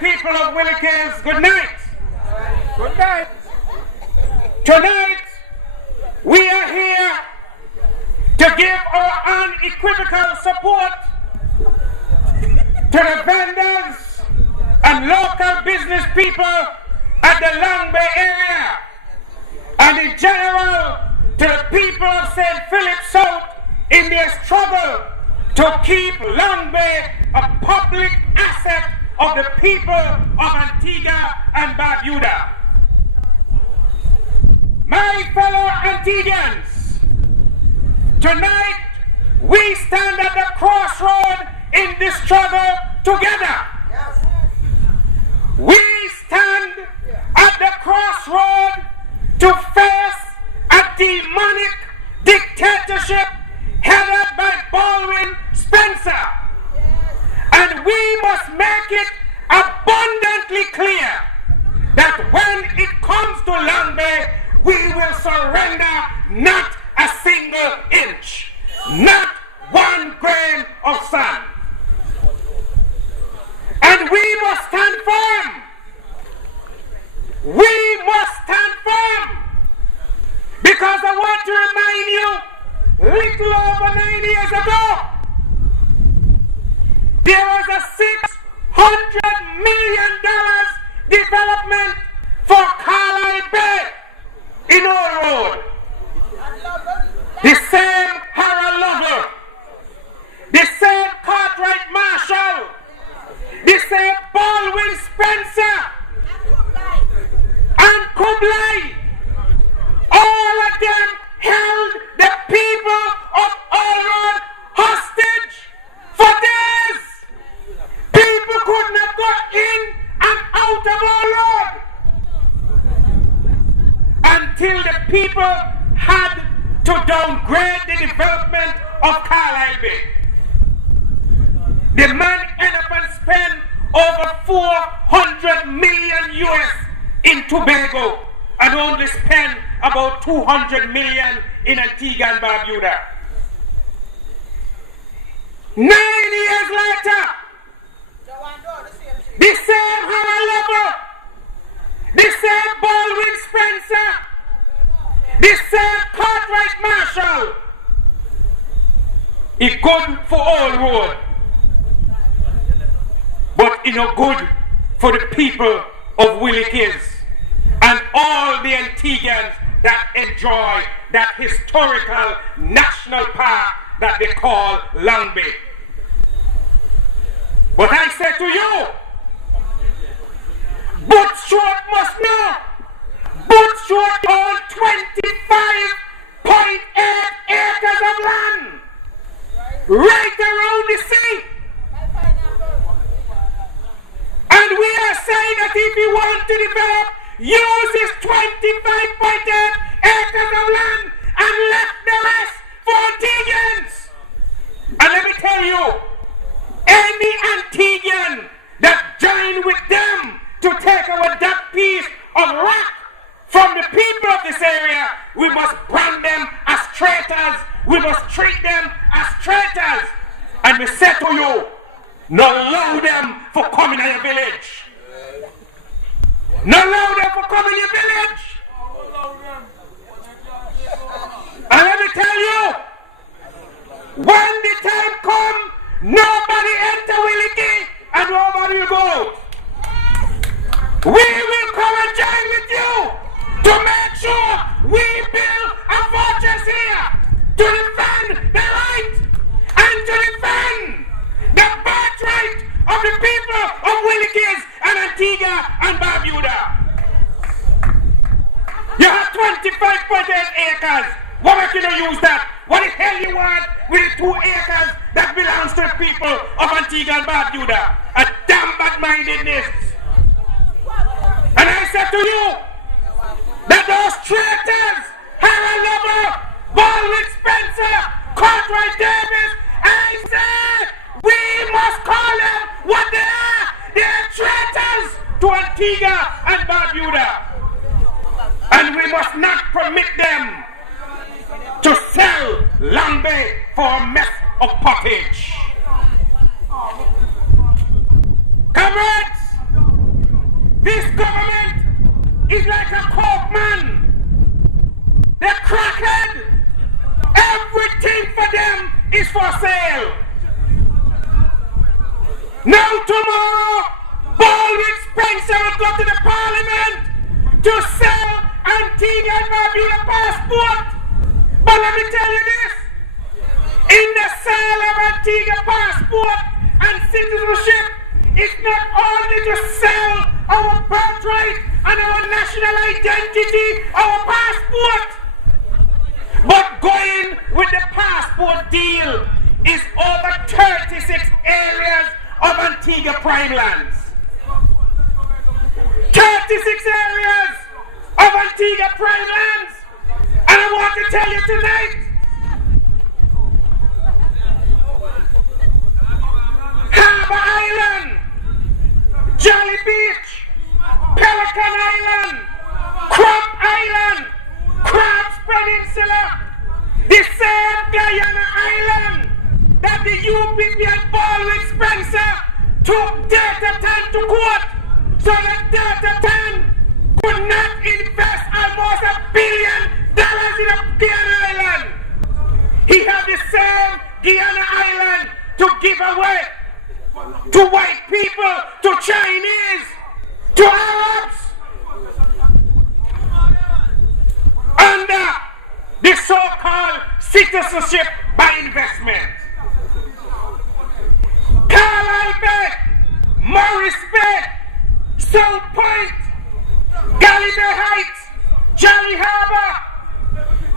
people of Willikies, good night. Good night. Tonight, we are here to give our unequivocal support to the vendors and local business people at the Long Bay area, and in general to the people of St. Philip South in their struggle to keep Long Bay a public asset of the people of Antigua and Barbuda. My fellow Antiguans, tonight we stand at the crossroad in this struggle together. We stand at the crossroad to face a demonic dictatorship headed by Baldwin Spencer. And we must make it abundantly clear that when it comes to Long Bay, we will surrender not a single inch, not one grain of sand. And we must stand firm. We must stand firm. Because I want to remind you, little over 9 years ago, there was a $600 million development for Carlisle Bay in Old Road. The same Harold Lovell, the same Cartwright Marshall, the same Baldwin Spencer and Kublai, all of them held the people of Old Road hostage for days. People could not go in and out of Old Road until the people had to downgrade the development of Carlisle Bay. The man ended up and spent over 400 million US in Tobago and only spent about 200 million in Antigua and Barbuda. 9 years later, the same Harold Lovell, the same Baldwin Spencer, the same Cartwright Marshall, it's good for Old Road, but it's no good for the people of Willikies and all the Antiguans that enjoy that historical national park that they call Long Bay. But I say to you, Butch Short must know, Butch Short owns 25.8 acres of land right around the sea. And we are saying that if he wants to develop, use his 25.8 acres of land and left the rest for Antiguans. And let me tell you, any Antiguan that join with them to take away that piece of rock from the people of this area, we must brand them as traitors. We must treat them as traitors. And we say to you, not allow them for coming in your village. Not allow them for coming in your village. And let me tell you, when the time comes, nobody enter Willikies and nobody will go out. We will come and join with you to make sure we build a fortress here to defend the right and to defend the birthright of the people of Willikies and Antigua and Barbuda. You have 25.8 acres. Why don't you not use that? What the hell you want with the 2 acres that belongs to the people of Antigua and Barbuda? A damn bad-mindedness. And I said to you that those traitors, Harold Lovell, Baldwin Spencer, Cartwright Davis, I said we must call them what they are. They are traitors to Antigua and Barbuda. And we must not permit them to sell Long Bay for a mess of pottage. Comrades, is for sale. Now tomorrow, Baldwin Spencer will go to the parliament to sell Antigua and Barbuda passport. But let me tell you this, in the sale of Antigua passport and citizenship, it's not only to sell our birthright and our national identity, our passport, but going with the passport deal is over 36 areas of Antigua prime lands. 36 areas of Antigua prime lands. And I want to tell you tonight, Harbour Island, Jolly Beach, Pelican Island, Crop Island, Crabs Peninsula, the same Guyana Island that the UPP and Baldwin Spencer took Delta 10 to court so that Delta 10 could not invest almost $1 billion in a Guyana Island. He had the same Guyana Island to give away to white people, to Chinese, to Arabs, under the so-called citizenship by investment. Carlisle Bay, Morris Bay, South Point, Galley Bay Heights, Jolly Harbour,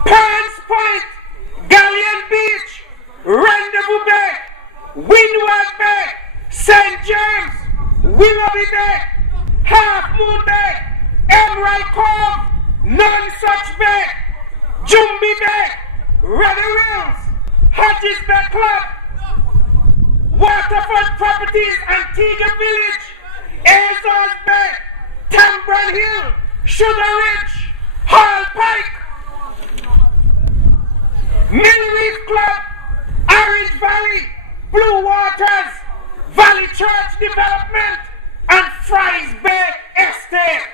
Pines Point, Galleon Beach, Rendezvous Bay, Windward Bay, St. James, Willoughby Bay, Half Moon Bay, Emerald Cove, Nonsuch Bay, Jumbie Bay, Reddy Wills, Hodges Bay Club, Waterfront Properties, Antigua Village, Azores Bay, Tambron Hill, Sugar Ridge, Hall Pike, Mill Reef Club, Orange Valley, Blue Waters, Valley Church Development, and Fries Bay Estate.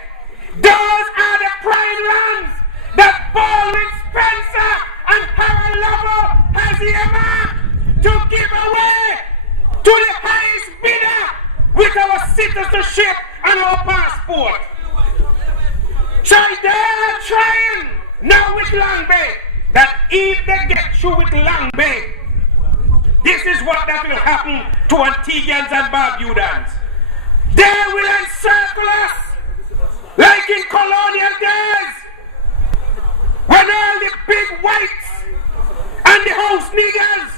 Those are the prime lands that Baldwin Spencer and Harold Lover has earmarked to give away to the highest bidder with our citizenship and our passport. So they are trying now with Long Bay that if they get through with Long Bay, this is what that will happen to Antiguans and Barbudans. They will encircle us like in colonial days when all the big whites and the house niggers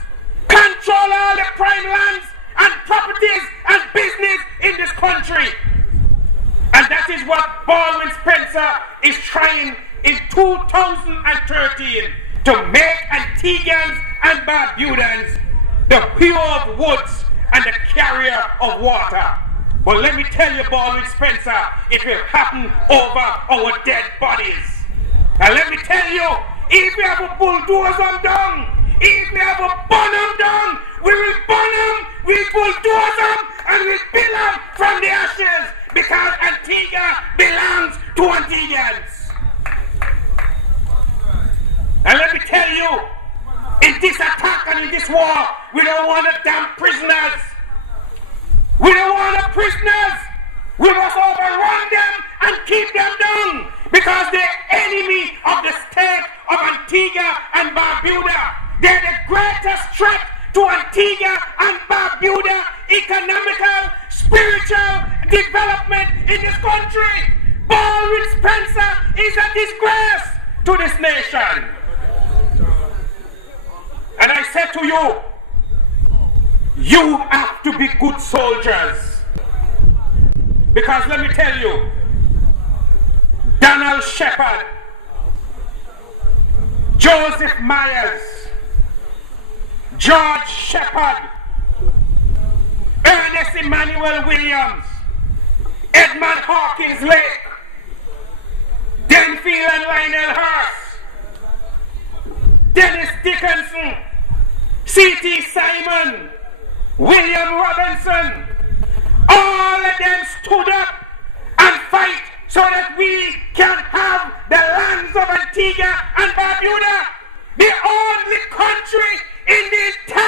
control all the prime lands and properties and business in this country. And that is what Baldwin Spencer is trying in 2013 to make Antiguans and Barbudans the hero of woods and the carrier of water. But let me tell you, Baldwin Spencer, it will happen over our dead bodies. And let me tell you, if we have a bulldoze them down, if we have a burn them down, we will burn them, we will bulldoze them, and we will build them from the ashes, because Antigua belongs to Antiguans. And let me tell you, in this attack and in this war, we don't want the damn prisoners. We don't want the prisoners. We must overrun them and keep them down, because they're enemy of the state of Antigua and Barbuda. They're the greatest threat to Antigua and Barbuda economical, spiritual development in this country. Baldwin Spencer is a disgrace to this nation. And I said to you, you have to be good soldiers. Because let me tell you, Donald Shepard, Joseph Myers, George Shepard, Ernest Emmanuel Williams, Edmund Hawkins Lake, Denfield and Lionel Hurst, Dennis Dickinson, C.T. Simon, William Robinson, all of them stood up and fight so that we can have the lands of Antigua and Barbuda, the only country in the entire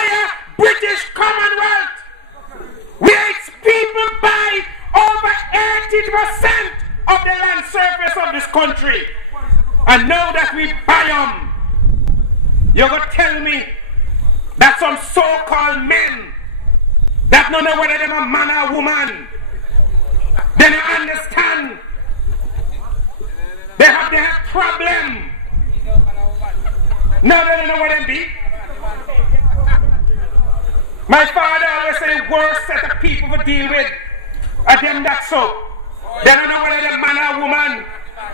that some so-called men that don't know whether they're a man or woman, they don't understand. They have problem. Now they don't know what they be. My father always said the worst set of people to deal with are them that so. They don't know whether they're man or woman.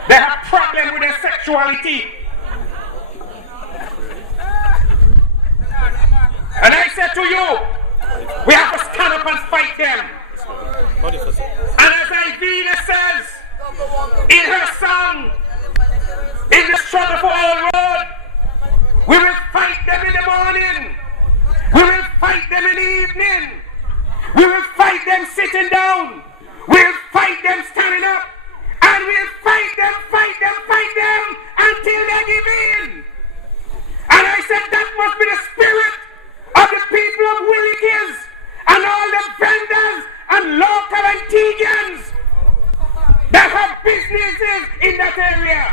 They have problem with their sexuality. And I said to you, we have to stand up and fight them. And as Ivina says in her song, in the struggle for our road, we will fight them in the morning. We will fight them in the evening. We will fight them sitting down. We will fight them standing up. And we will fight them until they give in. And I said that must be the spirit of the people of Willikies and all the vendors and local Antiguans that have businesses in that area.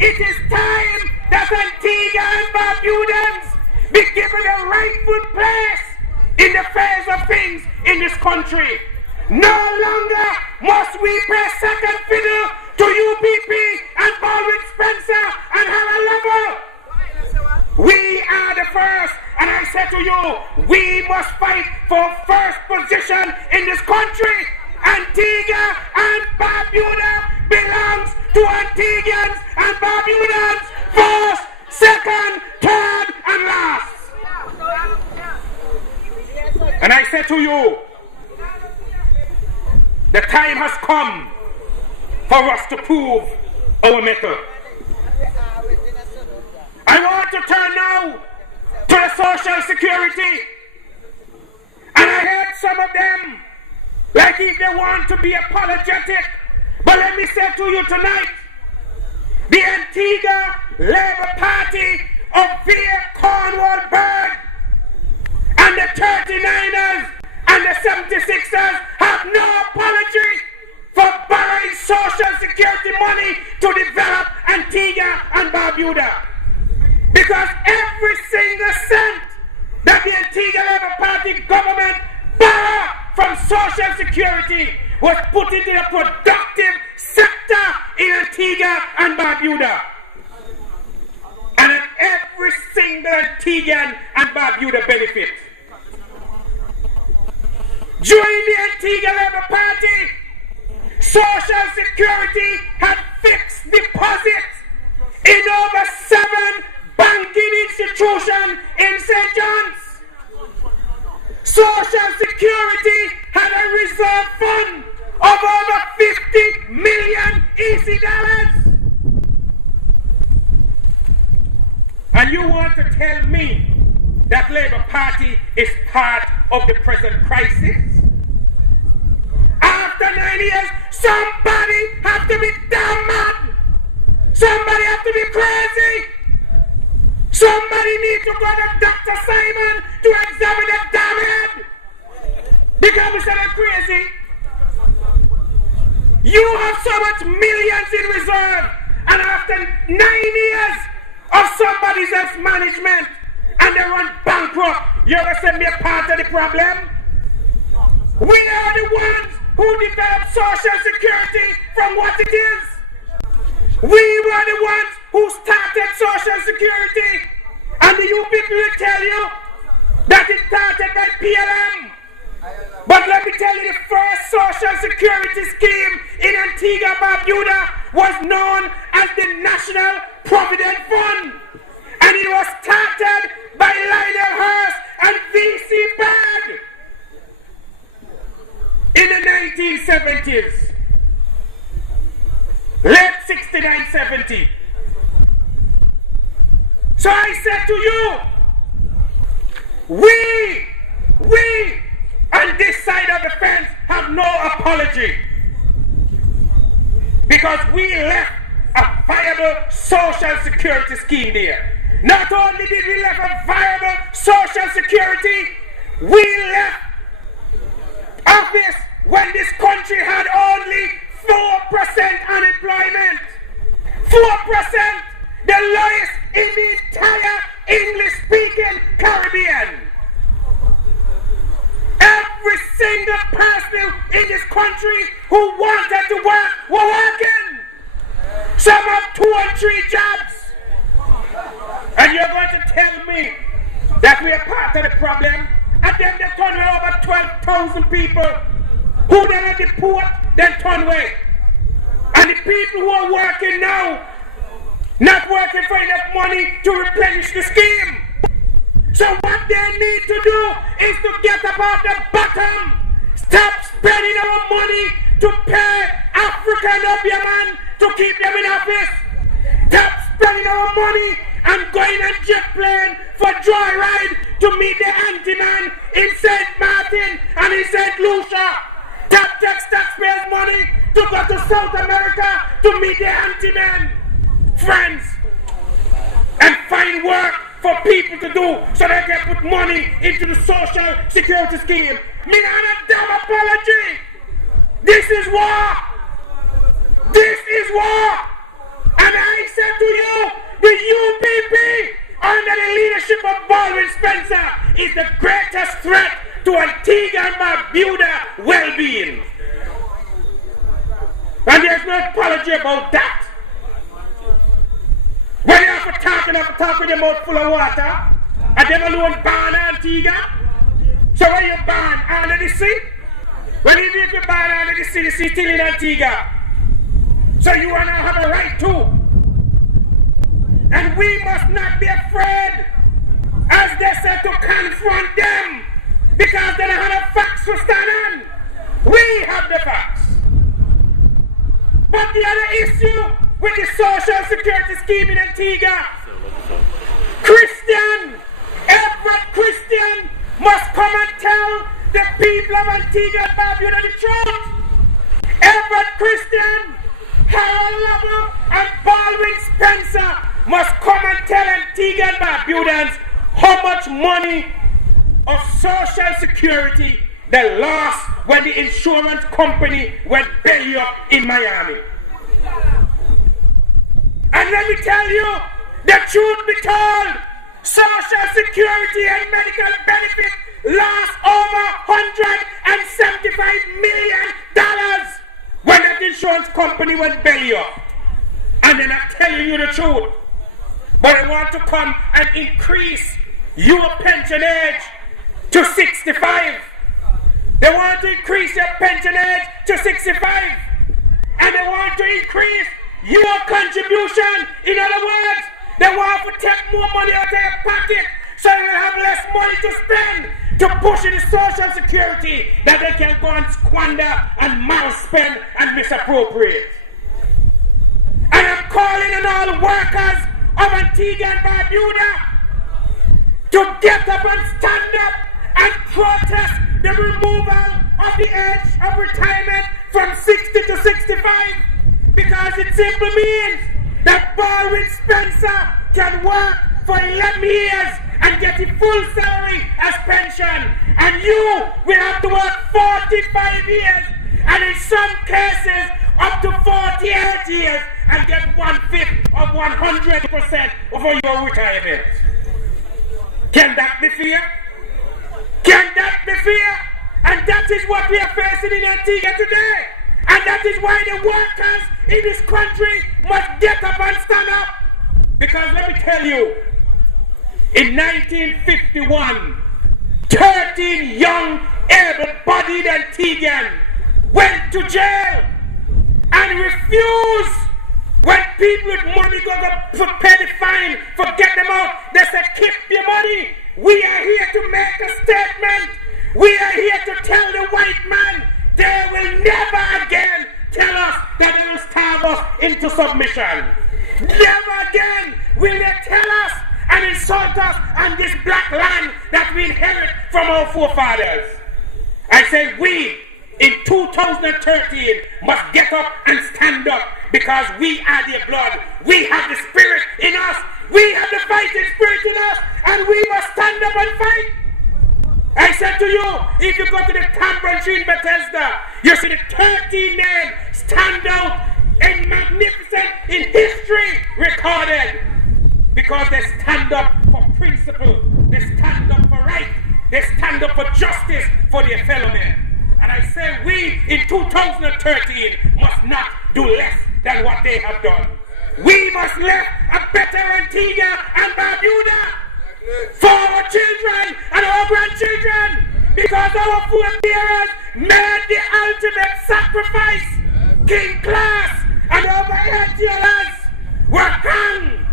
It is time that Antigua and Barbudans be given a rightful place in the affairs of things in this country. No longer must we play second fiddle to UPP and Baldwin Spencer and Hannah Level. We are the first, and I said to you, we must fight for first position in this country. Antigua and Barbuda belongs to Antiguans and Barbudans first, second, third, and last. And I said to you, the time has come for us to prove our mettle. I want to turn now to the Social Security. And I heard some of them, like if they want to be apologetic. But let me say to you tonight, the Antigua Labour Party of Via Cornwall Bird and the 39ers and the 76ers have no apology for borrowing Social Security money to develop Antigua and Barbuda. Because every single cent that the Antigua Labour Party government borrowed from Social Security was put into the productive sector in Antigua and Barbuda. And every single Antiguan and Barbuda benefit. During the Antigua Labour Party, Social Security had fixed deposits in over 7 banking institutions in St. John's. Social Security had a reserve fund of over 50 million EC dollars. And you want to tell me that Labour Party is part of the present crisis? After 9 years, somebody has to be damn mad. Somebody has to be crazy. Somebody needs to go to Dr. Simon to examine the damn head. Because we said I'm crazy. You have so much millions in reserve, and after 9 years of somebody's else management, and they run bankrupt, you're going to send me a part of the problem? We are the ones who developed Social Security from what it is. We were the ones who started Social Security, and the you people will tell you that it started by PLM. But let me tell you, the first Social Security scheme in Antigua Barbuda was known as the National Provident Fund, and it was started by Lionel Hurst and V.C. Bird in the 1970s, late 69-70. So I said to you, we on this side of the fence have no apology, because we left a viable Social Security scheme there. Not only did we left a viable Social Security, we left office when this country had only 4% unemployment. 4%, the lowest in the entire English-speaking Caribbean. country who wanted to work were working. Some have 2 and 3 jobs. And you're going to tell me that we are part of the problem? And then they turn away over 12,000 people who then are deport, then turn away. And the people who are working now, not working for enough money to replenish the scheme. So what they need to do is to get above the bottom. Stop spending our money to pay African opium to keep them in office. Stop spending our money and going on jet plane for joyride to meet the anti-man in St. Martin and in St. Lucia. Stop taxpayers' money to go to South America to meet the anti-man. Friends, and find work for people to do so they can put money into the social security scheme. Me not a damn apology. This is war. This is war. And I said to you, the UPP under the leadership of Baldwin Spencer is the greatest threat to Antigua and Barbuda well-being. And there's no apology about that. When you have to talk with your mouth full of water, and them alone ban Antigua. So when you ban under the sea, when you ban under the sea still in Antigua. So you and I have a right to. And we must not be afraid, as they said, to confront them, because they don't have the facts to stand on. We have the facts. But the other issue with the social security scheme in Antigua, every Christian must come and tell the people of Antigua and Barbuda the truth. Every Christian, Harold Lovell and Baldwin Spencer must come and tell Antigua and Barbudans how much money of social security they lost when the insurance company went belly up in Miami. And let me tell you, the truth be told, social security and medical benefits lost over $175 million when that insurance company went belly up. And they're not telling you the truth. But they want to come and increase your pension age to 65. They want to increase your pension age to 65. And they want to increase your contribution. In other words, they want to take more money out of your pocket so you will have less money to spend to push in the social security that they can go and squander and malspend and misappropriate. And I'm calling on all workers of Antigua and Barbuda to get up and stand up and protest the removal of the age of retirement from 60 to 65, because it simply means that Baldwin Spencer can work for 11 years and get the full salary as pension, and you will have to work 45 years and in some cases up to 48 years and get 1/5 of 100% of your retirement. Can that be fair? Can that be fair? And that is what we are facing in Antigua today. And that is why the workers in this country must get up and stand up. Because let me tell you, in 1951, 13 young able-bodied Antiguans went to jail and refused. When people with money go to pay the fine, forget them out, they said, keep your money. We are here to make a statement. We are here to tell the white man they will never again tell us that they will starve us into submission. Never again will they tell us and insult us on this black land that we inherit from our forefathers. I say we, in 2013, must get up and stand up, because we are their blood. We have the spirit in us. We have the fighting spirit in us, and we must stand up and fight. I said to you, if you go to the Tambourine Tree in Bethesda, you see the 13 names stand out and magnificent in history recorded, because they stand up for principle, they stand up for right, they stand up for justice for their fellow men. And And I say we in 2013 must not do less than what they have done. We must live a better Antigua and Barbuda for our children and our grandchildren, because our forebearers made the ultimate sacrifice. King Clair and our ancestors were hung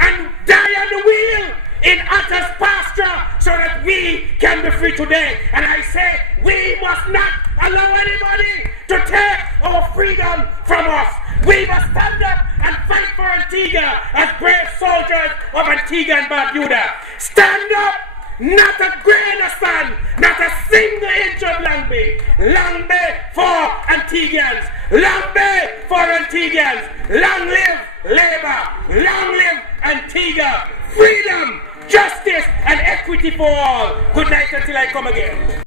and died on the wheel in Atter's pasture so that we can be free today. And I say we must not allow anybody to take our freedom from us. We must stand up and fight for Antigua as brave soldiers of Antigua and Barbuda. Stand up, not a grain of sand, not a single inch of land bay. Land bay for Antiguans. Land bay for Antiguans. Long live Labour. Long live Antigua. Freedom, justice, and equity for all. Good night until I come again.